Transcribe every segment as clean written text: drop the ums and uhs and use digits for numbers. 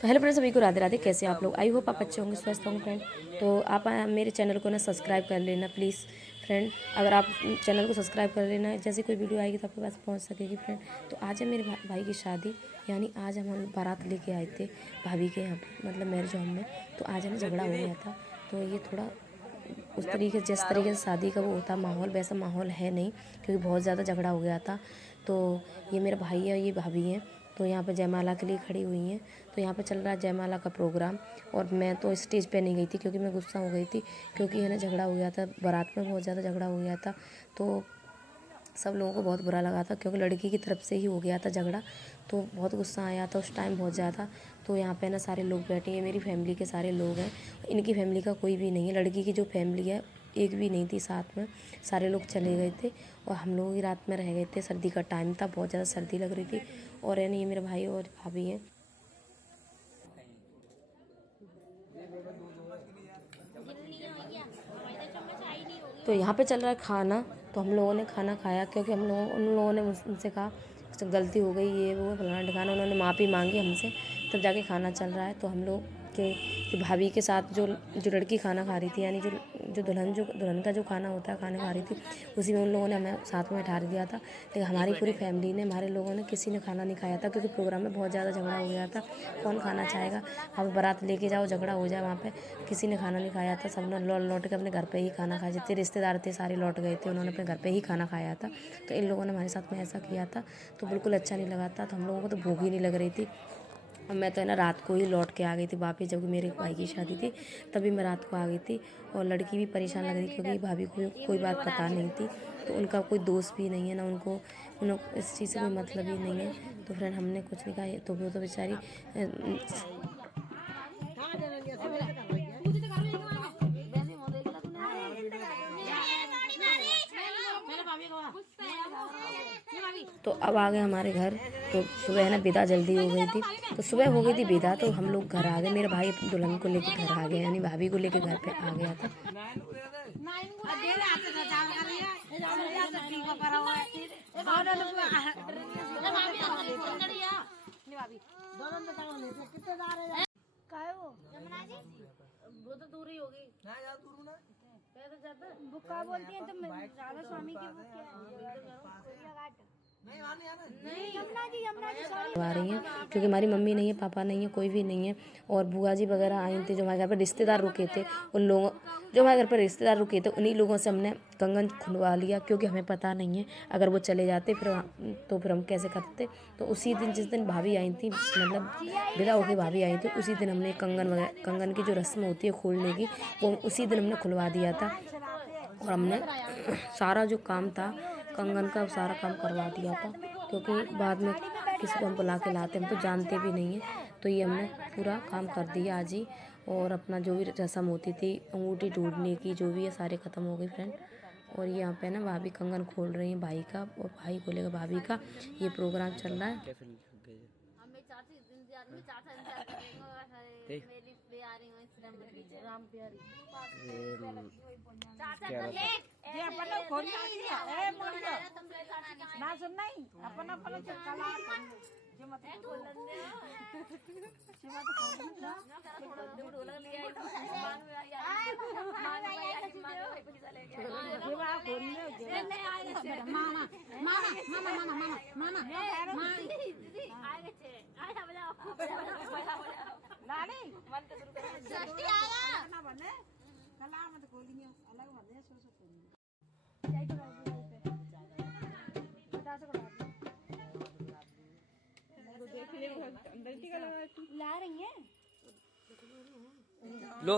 तो hello friends, सभी को राधे राधे। कैसे आप लोग? आई होप आप अच्छे होंगे, स्वस्थ होंगे फ्रेंड। तो आप मेरे चैनल को ना सब्सक्राइब कर लेना प्लीज़ फ्रेंड। अगर आप चैनल को सब्सक्राइब कर लेना, जैसे कोई वीडियो आएगी तो आपके पास पहुंच सकेगी फ्रेंड। तो आज है मेरे भाई की शादी, यानी आज हम बारात लेके आए थे भाभी के यहाँ पे, मतलब मैरिज होम में। तो आज है ना झगड़ा हो गया था। तो ये थोड़ा उस तरीके जिस तरीके से शादी का वो होता माहौल, वैसा माहौल है नहीं, क्योंकि बहुत ज़्यादा झगड़ा हो गया था। तो ये मेरा भाई है, ये भाभी हैं। तो यहाँ पे जयमाला के लिए खड़ी हुई हैं। तो यहाँ पे चल रहा है जयमाला का प्रोग्राम, और मैं तो स्टेज पे नहीं गई थी क्योंकि मैं गुस्सा हो गई थी, क्योंकि है ना झगड़ा हो गया था बारात में, बहुत ज़्यादा झगड़ा हो गया था। तो सब लोगों को बहुत बुरा लगा था, क्योंकि लड़की की तरफ से ही हो गया था झगड़ा। तो बहुत गुस्सा आया था उस टाइम, बहुत ज़्यादा। तो यहाँ पे ना सारे लोग बैठे हैं, मेरी फैमिली के सारे लोग हैं, इनकी फैमिली का कोई भी नहीं है। लड़की की जो फैमिली है एक भी नहीं थी साथ में, सारे लोग चले गए थे और हम लोग ही रात में रह गए थे। सर्दी का टाइम था, बहुत ज़्यादा सर्दी लग रही थी। और है ना ये मेरे भाई और भाभी हैं। तो यहाँ पे चल रहा है खाना। तो हम लोगों ने खाना खाया, क्योंकि उन लोगों ने उनसे कहा गलती हो गई, ये वो फलाना ठिकाना, उन्होंने माफ़ी मांगी हमसे, तब जाके खाना चल रहा है। तो हम लोग के जो भाभी के साथ जो लड़की खाना खा रही थी, यानी जो दुल्हन का जो खाना होता है, खाना खा रही थी, उसी में उन लोगों ने हमें साथ में बैठा दिया था। लेकिन हमारी पूरी फैमिली ने, हमारे लोगों ने, किसी ने खाना नहीं खाया था, क्योंकि प्रोग्राम में बहुत ज़्यादा झगड़ा हो गया था। कौन खाना चाहेगा? आप बारात लेके जाओ, झगड़ा हो जाए वहाँ पे। किसी ने खाना नहीं खाया था, सब ने लौट के अपने घर पे ही खाना खाया। जितने रिश्तेदार थे सारे लौट गए थे, उन्होंने अपने घर पे ही खाना खाया था। तो इन लोगों ने हमारे साथ में ऐसा किया था, तो बिल्कुल अच्छा नहीं लगा था। तो हम लोगों को तो भूख ही नहीं लग रही थी। और मैं तो है ना रात को ही लौट के आ गई थी वापस, जबकि मेरे भाई की शादी थी, तभी मैं रात को आ गई थी। और लड़की भी परेशान लग रही, क्योंकि भाभी को कोई बात पता नहीं थी। तो उनका कोई दोस्त भी नहीं है ना, उनको इस चीज़ से कोई मतलब ही नहीं है। तो फ्रेंड हमने कुछ नहीं कहा, तो वो तो बेचारी तो अब आ गए हमारे घर। तो सुबह है ना विदा जल्दी हो गई थी, तो सुबह हो गई थी विदा, तो हम लोग घर आ गए। मेरा भाई अपनी दुल्हन को लेके घर आ गया, यानी भाभी को लेके घर पे आ गया था। वो तो दूर ही होगी ना, ज्यादा दूर ना, बुक्का बोलती है तो राधा स्वामी की बुक आ रही हैं, क्योंकि हमारी मम्मी नहीं है, पापा नहीं है, कोई भी नहीं है। और बुआ जी वगैरह आई थी, जो हमारे घर पर रिश्तेदार रुके थे, उन लोगों जो हमारे घर पर रिश्तेदार रुके थे, उन्हीं लोगों से हमने कंगन खुलवा लिया, क्योंकि हमें पता नहीं है अगर वो चले जाते फिर हम कैसे करते। तो उसी दिन, जिस दिन भाभी आई थी, मतलब विदा होकर भाभी आई थी, उसी दिन हमने कंगन की जो रस्म होती है खोलने की, वो उसी दिन हमने खुलवा दिया था। और हमने सारा जो काम था कंगन का, सारा काम करवा दिया था, क्योंकि बाद में किसी को हम बुला के लाते, हम तो जानते भी नहीं हैं। तो ये हमने पूरा काम कर दिया आज ही। और अपना जो भी रस्म होती थी अंगूठी ढूंढने की, जो भी है, सारे ख़त्म हो गई फ्रेंड। और ये यहाँ पे ना भाभी कंगन खोल रही हैं भाई का, और भाई को लेकर भाभी का ये प्रोग्राम चल रहा है। ला रही है लो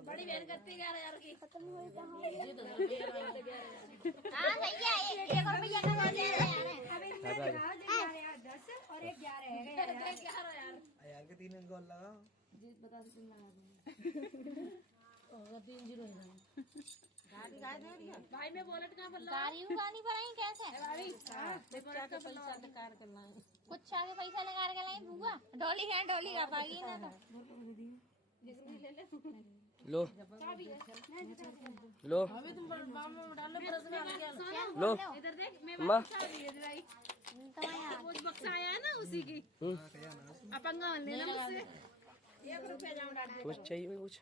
बड़ी बहन करती 11,000 की खत्म हुई हाँ सही है, 1 रुपया का दे रहे हैं 10 और 1 11 है यार के 3 गोल लगा जी, बता दो तुम लगा भाई मैं वॉलेट कहाँ पर गाड़ी उगानी पड़ेगी कैसे? कुछ आगे पैसा लगा के लाई बुआ। डॉली है, डॉली का पागी ना तो। लो लो लो इधर देख मैं माँ वो जो बक्सा आया है ना उसी की अपंगा लेना मुझसे 1 रुपया जाऊँ डाल कुछ चाहिए कुछ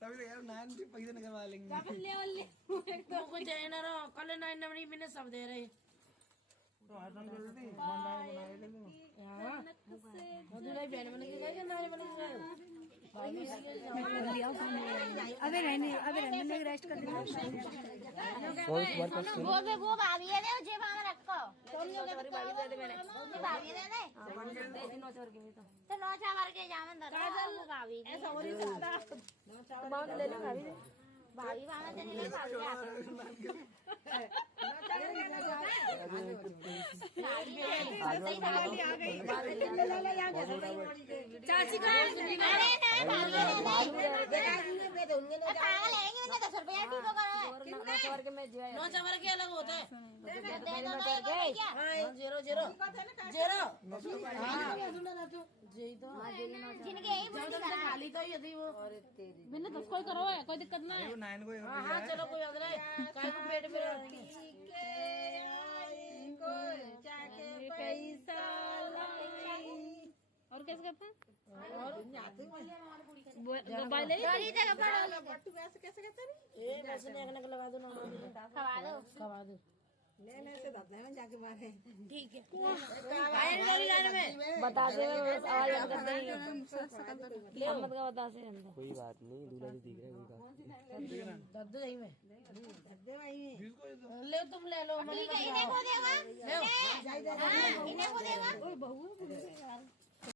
तभी तो यार नान भी पैसे निकलवा लेंगे को जाना रो कल 9 नंबर मैंने सब दे रहे तो आसान कर देती ईमानदारी बनाए थे मधुराई बहन बन के गए नानी बन के गए अबे रहने रेस्ट कर देना फोन तुम्हारे पास सुन वो भाभी है ने जेब में रखो। भागी दे दे मैंने भाभी दे दे तो नौचा भर के जामन दर भाभी ऐसा हो नहीं सकता बांध ले ले भाभी भाभी वाला देने ले भाभी चाची का पागल है कि मैंने 10 रुपया टीको करो। नौ चवर के अलग होता है जीरो जिनके यही बोली खाली तो यदि वो मैंने 10 कोई करो है कोई दिक्कत नहीं है नाइन को हाँ चलो कोई अगले काय को पेट में पैसा और कैसे करते हैं और मोबाइल डॉली तक पड़ो कैसे कहते हैं ऐसे नहीं अगले लगा दो ना खवा दो लेने से दादा में जाके मारे ठीक है बता दे आवाज बंद कर देंगे मोहम्मद का बता से अंदर कोई बात नहीं दूल्हा तो दिख रहा है कोई बात दद्दू यही में ले तुम ले लो इन्हें को देगा इन्हें को देगा